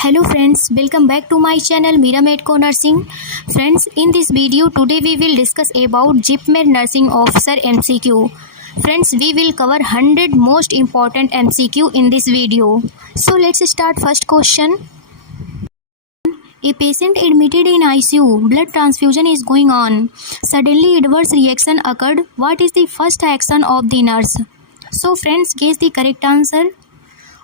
Hello friends, welcome back to my channel Mira Medco Nursing. Friends, in this video today we will discuss about JIPMER Nursing Officer MCQ. Friends, we will cover 100 most important MCQ in this video. So let's start first question. A patient admitted in ICU, blood transfusion is going on. Suddenly adverse reaction occurred. What is the first action of the nurse? So friends, guess the correct answer.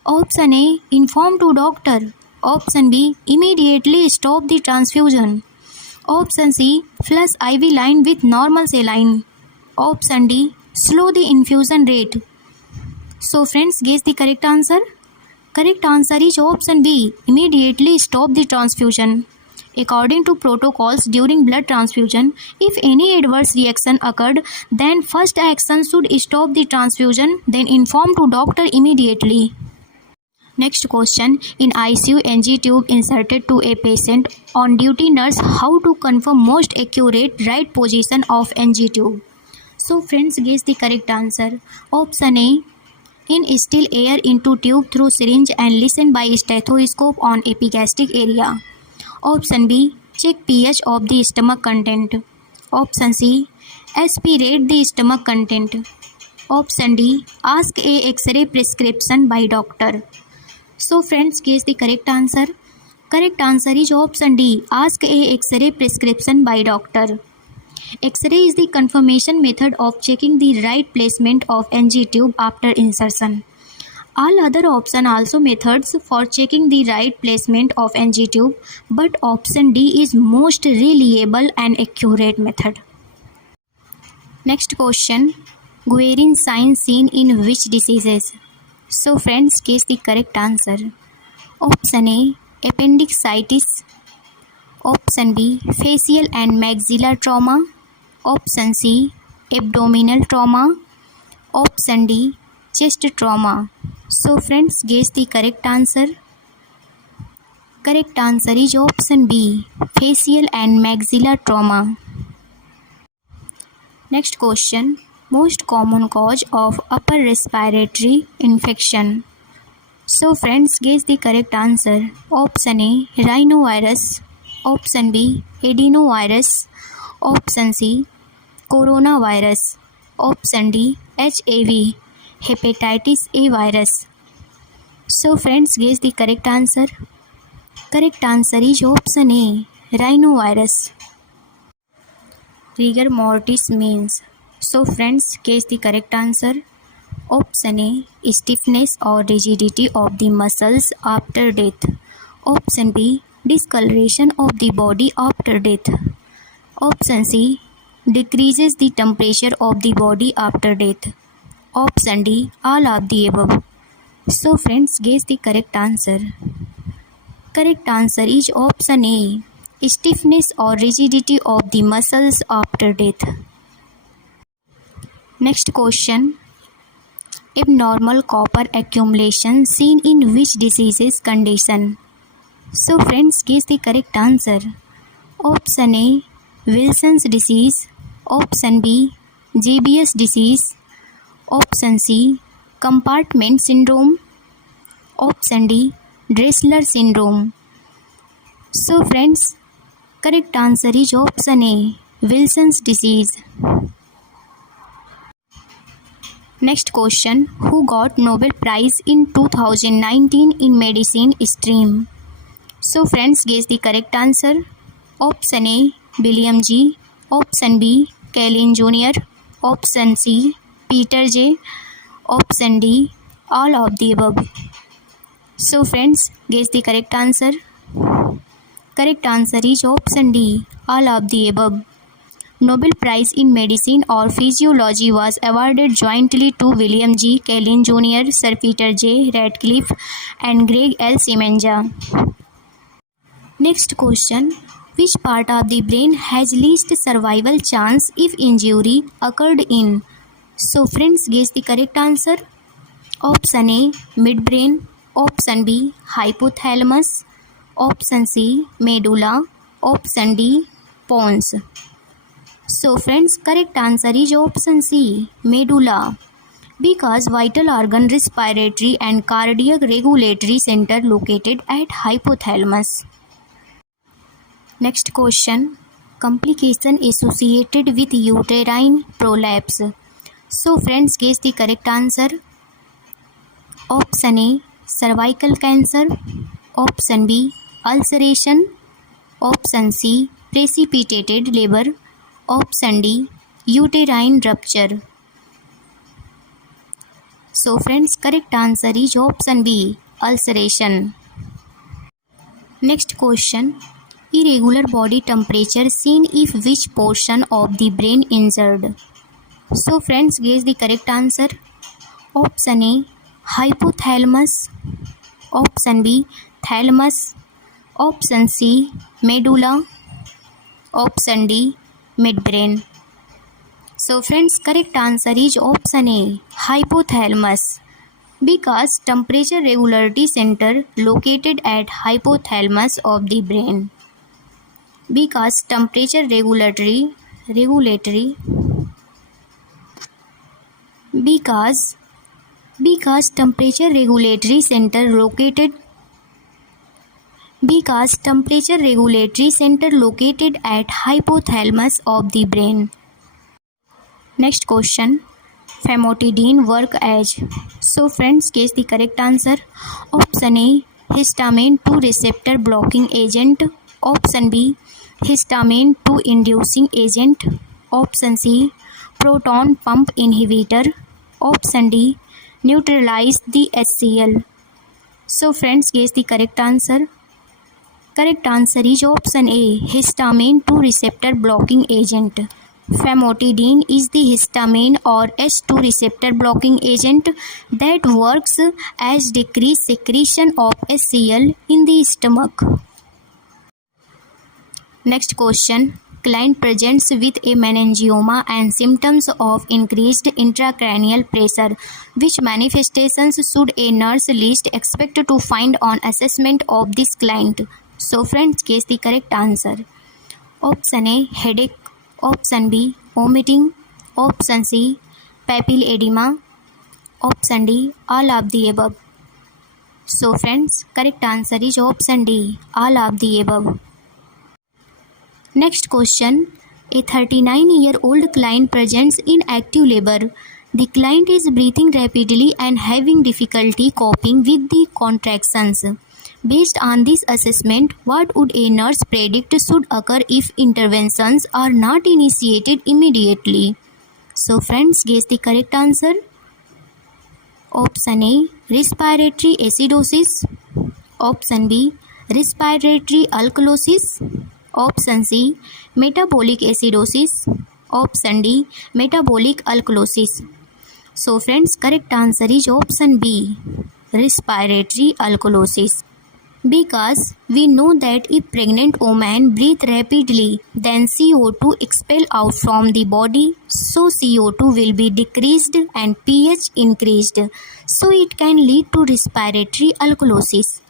Option A, inform to doctor. Option B, immediately stop the transfusion. Option C, flush IV line with normal saline. Option D, slow the infusion rate. So friends, guess the correct answer. Correct answer is option B, immediately stop the transfusion. According to protocols during blood transfusion, if any adverse reaction occurred, then first action should stop the transfusion, then inform to doctor immediately. Next question. In ICU NG tube inserted to a patient, on duty nurse how to confirm most accurate right position of NG tube? So friends, guess the correct answer. Option A, instill air into tube through syringe and listen by stethoscope on epigastric area. Option B, check pH of the stomach content. Option C, aspirate the stomach content. Option D, ask a X-ray prescription by doctor. So friends, guess the correct answer. Correct answer is option D, ask a X-ray prescription by doctor. X-ray is the confirmation method of checking the right placement of NG tube after insertion. All other options also methods for checking the right placement of NG tube, but option D is most reliable and accurate method. Next question. Guerin sign seen in which diseases? So friends, guess the correct answer. Option A, appendicitis. Option B, facial and maxillar trauma. Option C, abdominal trauma. Option D, chest trauma. So friends, guess the correct answer. Correct answer is option B, facial and maxillar trauma. Next question. Most common cause of upper respiratory infection. So friends, guess the correct answer. Option A, rhinovirus. Option B, adenovirus. Option C, coronavirus. Option D, HAV, hepatitis A virus. So friends, guess the correct answer. Correct answer is option A, rhinovirus. Rigor mortis means. So friends, guess the correct answer. Option A, stiffness or rigidity of the muscles after death. Option B, discoloration of the body after death. Option C, decreases the temperature of the body after death. Option D, all of the above. So friends, guess the correct answer. Correct answer is option A, stiffness or rigidity of the muscles after death. Next question. Abnormal copper accumulation seen in which diseases condition? So friends, guess the correct answer. Option A, Wilson's disease. Option B, GBS disease. Option C, compartment syndrome. Option D, Dressler syndrome. So friends, correct answer is option A, Wilson's disease. Next question. Who got Nobel Prize in 2019 in medicine stream? So friends, guess the correct answer. Option A, William G. Option B, Kalin Jr. Option C, Peter J. Option D, all of the above. So friends, guess the correct answer. Correct answer is option D, all of the above. Nobel Prize in Medicine or Physiology was awarded jointly to William G. Kalin Jr., Sir Peter J. Radcliffe, and Greg L. Semenza. Next question. Which part of the brain has least survival chance if injury occurred in? So friends, guess the correct answer. Option A, midbrain. Option B, hypothalamus. Option C, medulla. Option D, pons. So friends, correct answer is option C, medulla. Because vital organ, respiratory and cardiac regulatory center located at hypothalamus. Next question. Complication associated with uterine prolapse. So friends, guess the correct answer. Option A, cervical cancer. Option B, ulceration. Option C, precipitated labor. Option D, uterine rupture. So friends, correct answer is option B, ulceration. Next question. Irregular body temperature seen if which portion of the brain injured? So friends, guess the correct answer. Option A, hypothalamus. Option B, thalamus. Option C, medulla. Option D, midbrain. So friends, correct answer is option A, hypothalamus. Because temperature regulatory center located at hypothalamus of the brain. Because temperature regulatory because temperature regulatory center located at hypothalamus of the brain. Next question. Famotidine work as. So friends, guess the correct answer. Option A, histamine 2 receptor blocking agent. Option B, histamine 2 inducing agent. Option C, proton pump inhibitor. Option D, neutralize the HCl. So friends, guess the correct answer. Correct answer is option A, histamine 2 receptor blocking agent. Famotidine is the histamine or H2 receptor blocking agent that works as decreased secretion of HCl in the stomach. Next question. Client presents with a meningioma and symptoms of increased intracranial pressure. Which manifestations should a nurse least expect to find on assessment of this client? So friends, guess the correct answer. Option A, headache. Option B, vomiting. Option C, papilledema. Option D, all of the above. So friends, correct answer is option D, all of the above. Next question. A 39-year-old client presents in active labor. The client is breathing rapidly and having difficulty coping with the contractions. Based on this assessment, what would a nurse predict should occur if interventions are not initiated immediately? So friends, guess the correct answer. Option A, respiratory acidosis. Option B, respiratory alkalosis. Option C, metabolic acidosis. Option D, metabolic alkalosis. So friends, correct answer is option B, respiratory alkalosis. Because we know that if pregnant women breathe rapidly, then CO2 expel out from the body, so CO2 will be decreased and pH increased, so it can lead to respiratory alkalosis.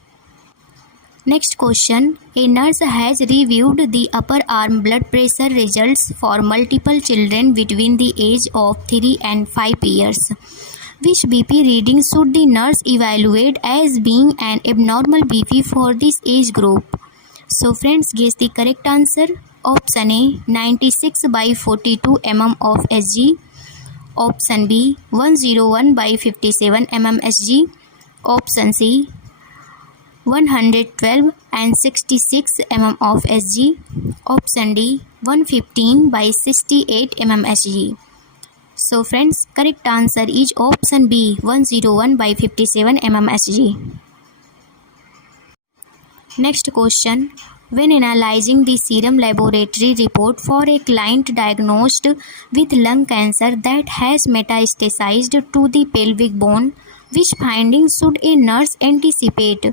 Next question. A nurse has reviewed the upper arm blood pressure results for multiple children between the age of 3 and 5 years. Which BP reading should the nurse evaluate as being an abnormal BP for this age group? So friends, guess the correct answer. Option A, 96 by 42 mm of Hg. Option B, 101 by 57 mm Hg. Option C, 112 and 66 mm of Hg. Option D, 115 by 68 mm Hg. So friends, correct answer is option B, 101 by 57 mm Hg. Next question. When analyzing the serum laboratory report for a client diagnosed with lung cancer that has metastasized to the pelvic bone, which findings should a nurse anticipate?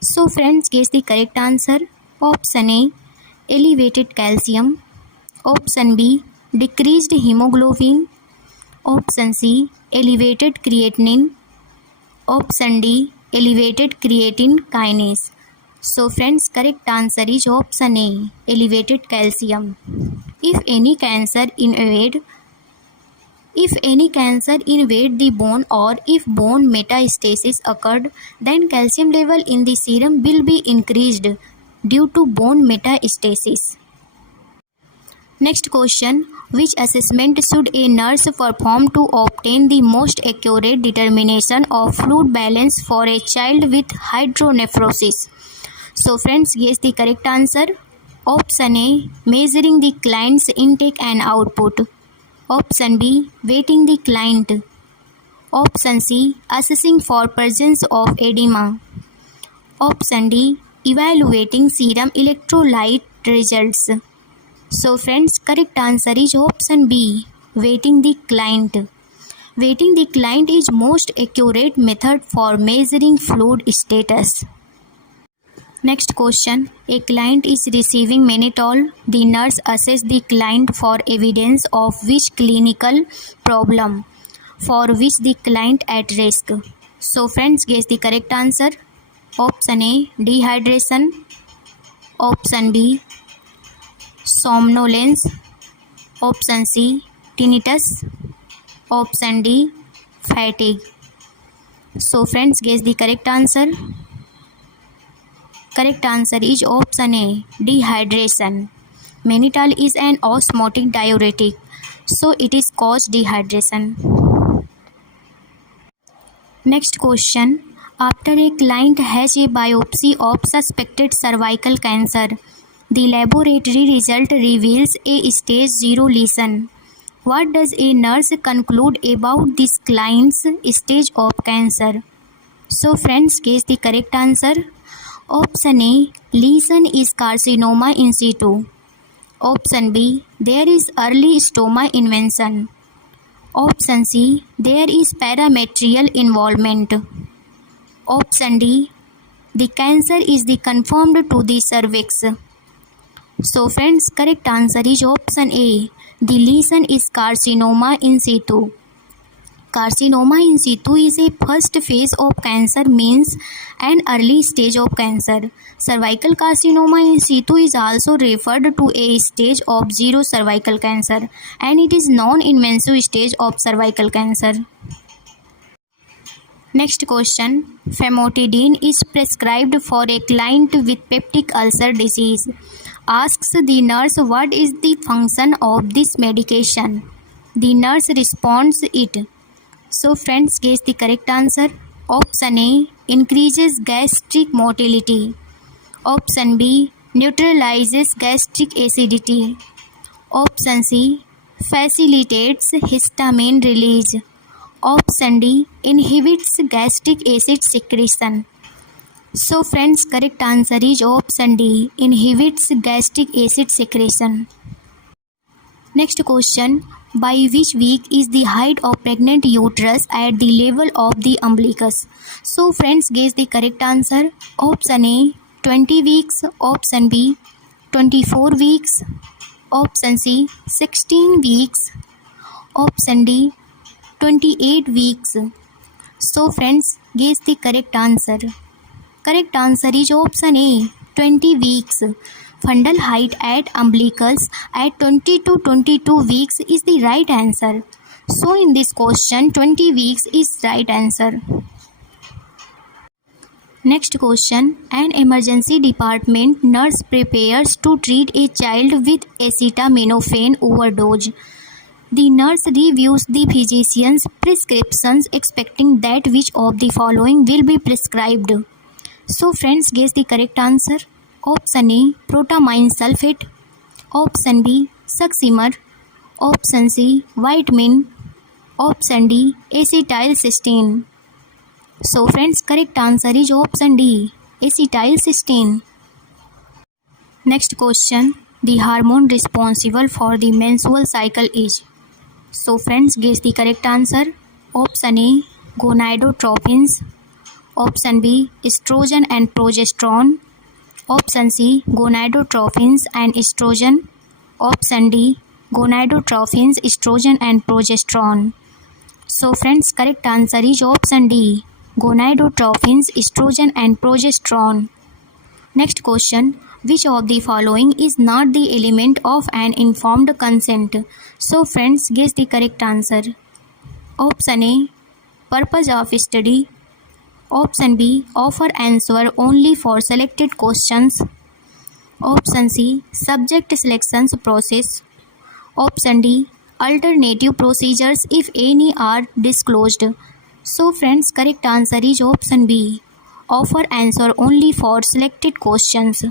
So friends, guess the correct answer. Option A, elevated calcium. Option B, decreased hemoglobin. Option C, elevated creatinine. Option D, elevated creatine kinase. So friends, correct answer is option A, elevated calcium. If any cancer invade If any cancer invade the bone or if bone metastasis occurred, then calcium level in the serum will be increased due to bone metastasis. Next question. Which assessment should a nurse perform to obtain the most accurate determination of fluid balance for a child with hydronephrosis? So friends, guess the correct answer. Option A. Measuring the client's intake and output. Option B. Weighting the client. Option C. Assessing for presence of edema. Option D. Evaluating serum electrolyte results. So friends, correct answer is option B. Weighting the client. Weighting the client is most accurate method for measuring fluid status. Next question. A client is receiving mannitol. The nurse assesses the client for evidence of which clinical problem for which the client at risk. So friends, guess the correct answer. Option A. Dehydration. Option B. Somnolence. Option C. Tinnitus. Option D. Fatigue. So friends, guess the correct answer. Correct answer is option A. Dehydration. Mannitol is an osmotic diuretic, so it is cause dehydration. Next question. After a client has a biopsy of suspected cervical cancer, the laboratory result reveals a stage 0 lesion. What does a nurse conclude about this client's stage of cancer? So friends, guess the correct answer. Option A. Lesion is carcinoma in situ. Option B. There is early stoma invasion. Option C. There is parametrial involvement. Option D. The cancer is confirmed to the cervix. So friends, correct answer is option A. The lesion is carcinoma in situ. Carcinoma in situ is a first phase of cancer, means an early stage of cancer. Cervical carcinoma in situ is also referred to a stage of 0 cervical cancer, and it is non-invasive stage of cervical cancer. Next question. Famotidine is prescribed for a client with peptic ulcer disease. Asks the nurse what is the function of this medication. The nurse responds it. So friends, guess the correct answer. Option A. Increases gastric motility. Option B. Neutralizes gastric acidity. Option C. Facilitates histamine release. Option D. Inhibits gastric acid secretion. So friends, correct answer is option D. Inhibits gastric acid secretion. Next question. By which week is the height of pregnant uterus at the level of the umbilicus? So friends, guess the correct answer. Option A. 20 weeks. Option B. 24 weeks. Option C. 16 weeks. Option D. 28 weeks. So friends, guess the correct answer. Correct answer is option A. 20 weeks. Fundal height at umbilicus at 20 to 22 weeks is the right answer. So in this question, 20 weeks is right answer. Next question. An emergency department nurse prepares to treat a child with acetaminophen overdose. The nurse reviews the physician's prescriptions expecting that which of the following will be prescribed. So friends, guess the correct answer. Option A. Protamine sulfate. Option B. Succimer. Option C. Vitamin. Option D. Acetylcysteine. So friends, correct answer is option D. Acetylcysteine. Next question. The hormone responsible for the menstrual cycle is. So friends, guess the correct answer. Option A. Gonadotropins. Option B. Estrogen and progesterone. Option C. Gonadotropins and estrogen. Option D. Gonadotropins, estrogen and progesterone. So friends, correct answer is option D. Gonadotropins, estrogen and progesterone. Next question. Which of the following is not the element of an informed consent? So friends, guess the correct answer. Option A, purpose of study. Option B, offer answer only for selected questions. Option C, subject selections process. Option D, alternative procedures if any are disclosed. So friends, correct answer is option B, offer answer only for selected questions.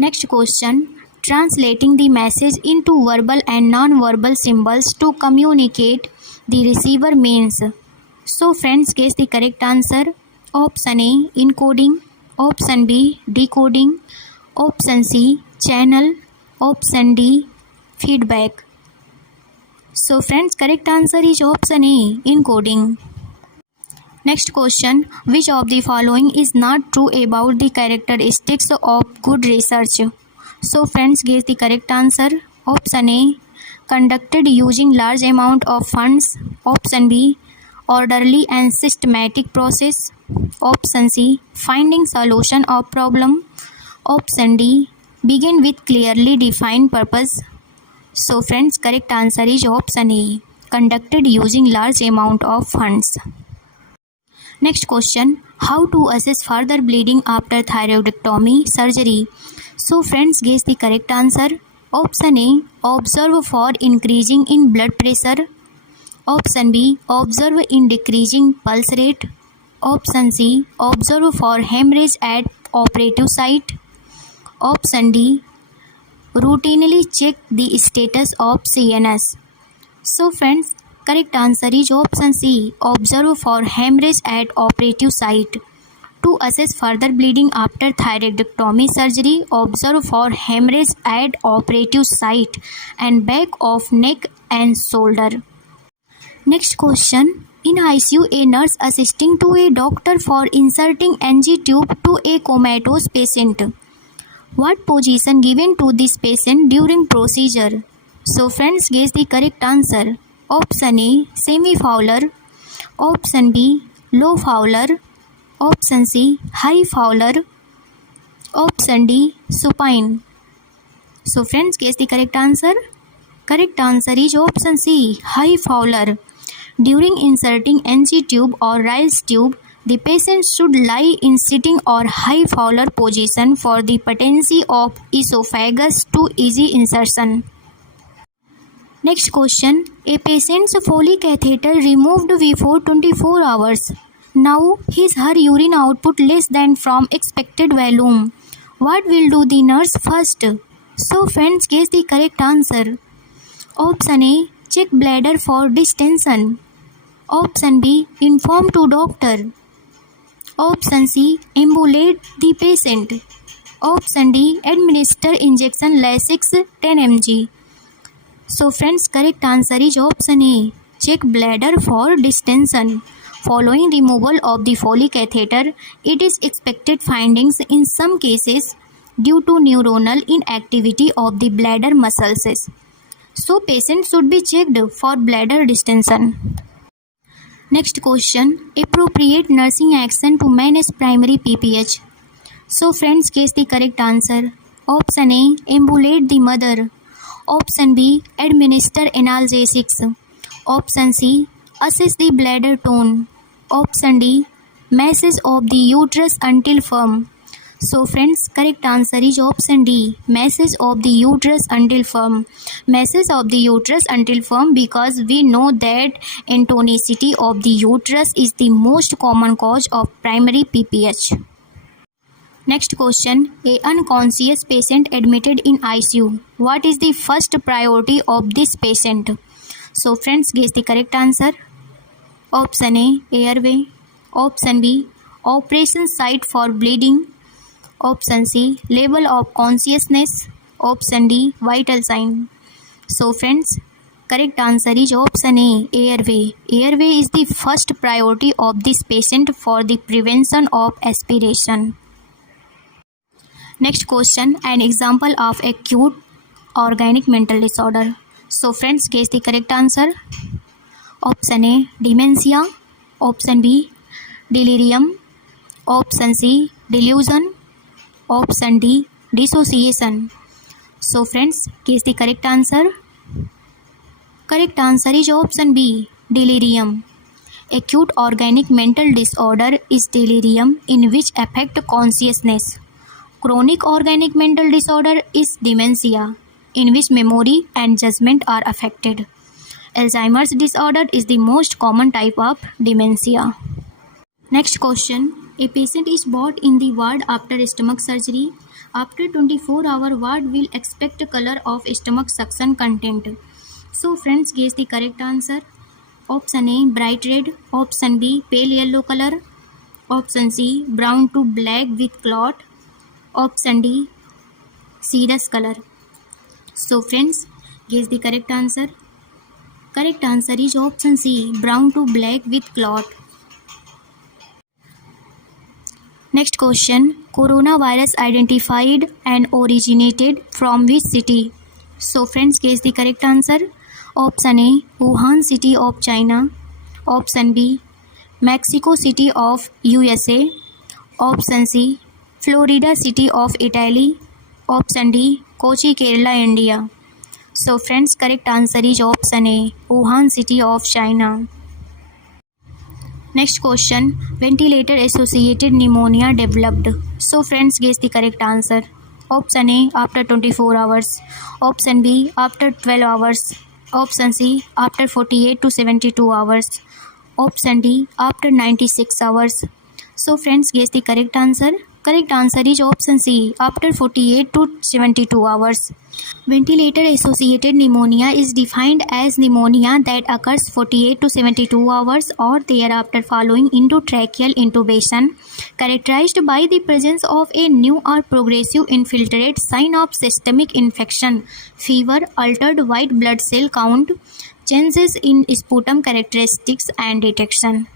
Next question. Translating the message into verbal and non-verbal symbols to communicate the receiver means. So friends, guess the correct answer. Option A, encoding. Option B, decoding. Option C, channel. Option D, feedback. So friends, correct answer is option A, encoding. Next question. Which of the following is not true about the characteristics of good research? So friends, guess the correct answer. Option A, conducted using large amount of funds. Option B, orderly and systematic process. Option C, finding solution of problem. Option D, begin with clearly defined purpose. So friends, correct answer is option A, conducted using large amount of funds. Next question. How to assess further bleeding after thyroidectomy surgery? So friends, guess the correct answer. Option A, observe for increasing in blood pressure. Option B, observe in decreasing pulse rate. Option C, observe for hemorrhage at operative site. Option D, routinely check the status of CNS. So friends, correct answer is option C, observe for hemorrhage at operative site. To assess further bleeding after thyroidectomy surgery, observe for hemorrhage at operative site and back of neck and shoulder. Next question. In ICU, a nurse assisting to a doctor for inserting NG tube to a comatose patient. What position given to this patient during procedure? So friends, guess the correct answer. Option A, semi-Fowler. Option B, low Fowler. Option C, high Fowler. Option D, supine. So friends, guess the correct answer. Correct answer is option C, high Fowler. During inserting NG tube or Ryle's tube, the patient should lie in sitting or high Fowler position for the patency of esophagus to easy insertion. Next question. A patient's Foley catheter removed before 24 hours. Now her urine output less than from expected volume. What will do the nurse first? So friends, guess the correct answer. Option A, check bladder for distension. Option B, inform to doctor. Option C, ambulate the patient. Option D, administer injection Lasix 10 mg. So friends, correct answer is option A, check bladder for distension. Following removal of the Foley catheter, it is expected findings in some cases due to neuronal inactivity of the bladder muscles. So patient should be checked for bladder distension. Next question. Appropriate nursing action to manage primary PPH. So friends, guess the correct answer. Option A, ambulate the mother. Option B, administer analgesics. Option C, assess the bladder tone. Option D, massage of the uterus until firm. So friends, correct answer is option D, massage of the uterus until firm. Massage of the uterus until firm because we know that atonicity of the uterus is the most common cause of primary PPH. Next question. A unconscious patient admitted in ICU. What is the first priority of this patient? So friends, guess the correct answer. Option A, airway. Option B, operation site for bleeding. Option C, level of consciousness. Option D, vital sign. So friends, correct answer is option A, airway. Airway is the first priority of this patient for the prevention of aspiration. Next question. An example of acute organic mental disorder. So friends, guess the correct answer. Option A, dementia. Option B, delirium. Option C, delusion. Option D, dissociation. So friends, guess the correct answer. Correct answer is option B, delirium. Acute organic mental disorder is delirium in which affect consciousness. Chronic organic mental disorder is dementia in which memory and judgment are affected. Alzheimer's disorder is the most common type of dementia. Next question. A patient is brought in the ward after stomach surgery. After 24-hour ward will expect color of stomach suction content. So friends, guess the correct answer. Option A, bright red. Option B, pale yellow color. Option C, brown to black with clot. Option D, serous color. So friends, guess the correct answer. Correct answer is option C, brown to black with clot. Next question. Coronavirus identified and originated from which city? So friends, guess the correct answer. Option A, Wuhan city of China. Option B, Mexico city of USA. Option C, Florida city of Italy. Option D, Kochi, Kerala, India. So friends, correct answer is option A, Wuhan city of China. Next question. Ventilator associated pneumonia developed. So friends, guess the correct answer. Option A, after 24 hours. Option B, after 12 hours. Option C, after 48 to 72 hours. Option D, after 96 hours. So friends, guess the correct answer. Correct answer is option C, after 48 to 72 hours. Ventilator associated pneumonia is defined as pneumonia that occurs 48 to 72 hours or thereafter following endotracheal intubation, characterized by the presence of a new or progressive infiltrate, sign of systemic infection, fever, altered white blood cell count, changes in sputum characteristics and detection.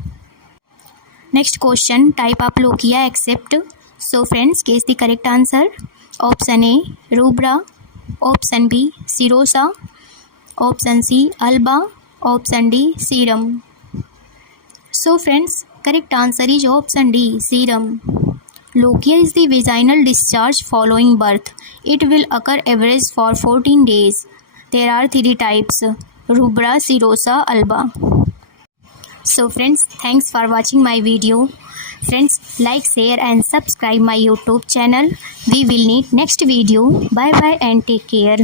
Next question. Type of lochia except. So friends, guess the correct answer. Option A, rubra. Option B, serosa. Option C, alba. Option D, serum. So friends, correct answer is option D, serum. Lochia is the vaginal discharge following birth. It will occur average for 14 days. There are 3 types: rubra, serosa, alba. So friends, thanks for watching my video. Friends, like, share and subscribe my YouTube channel. We will meet next video. Bye bye and take care.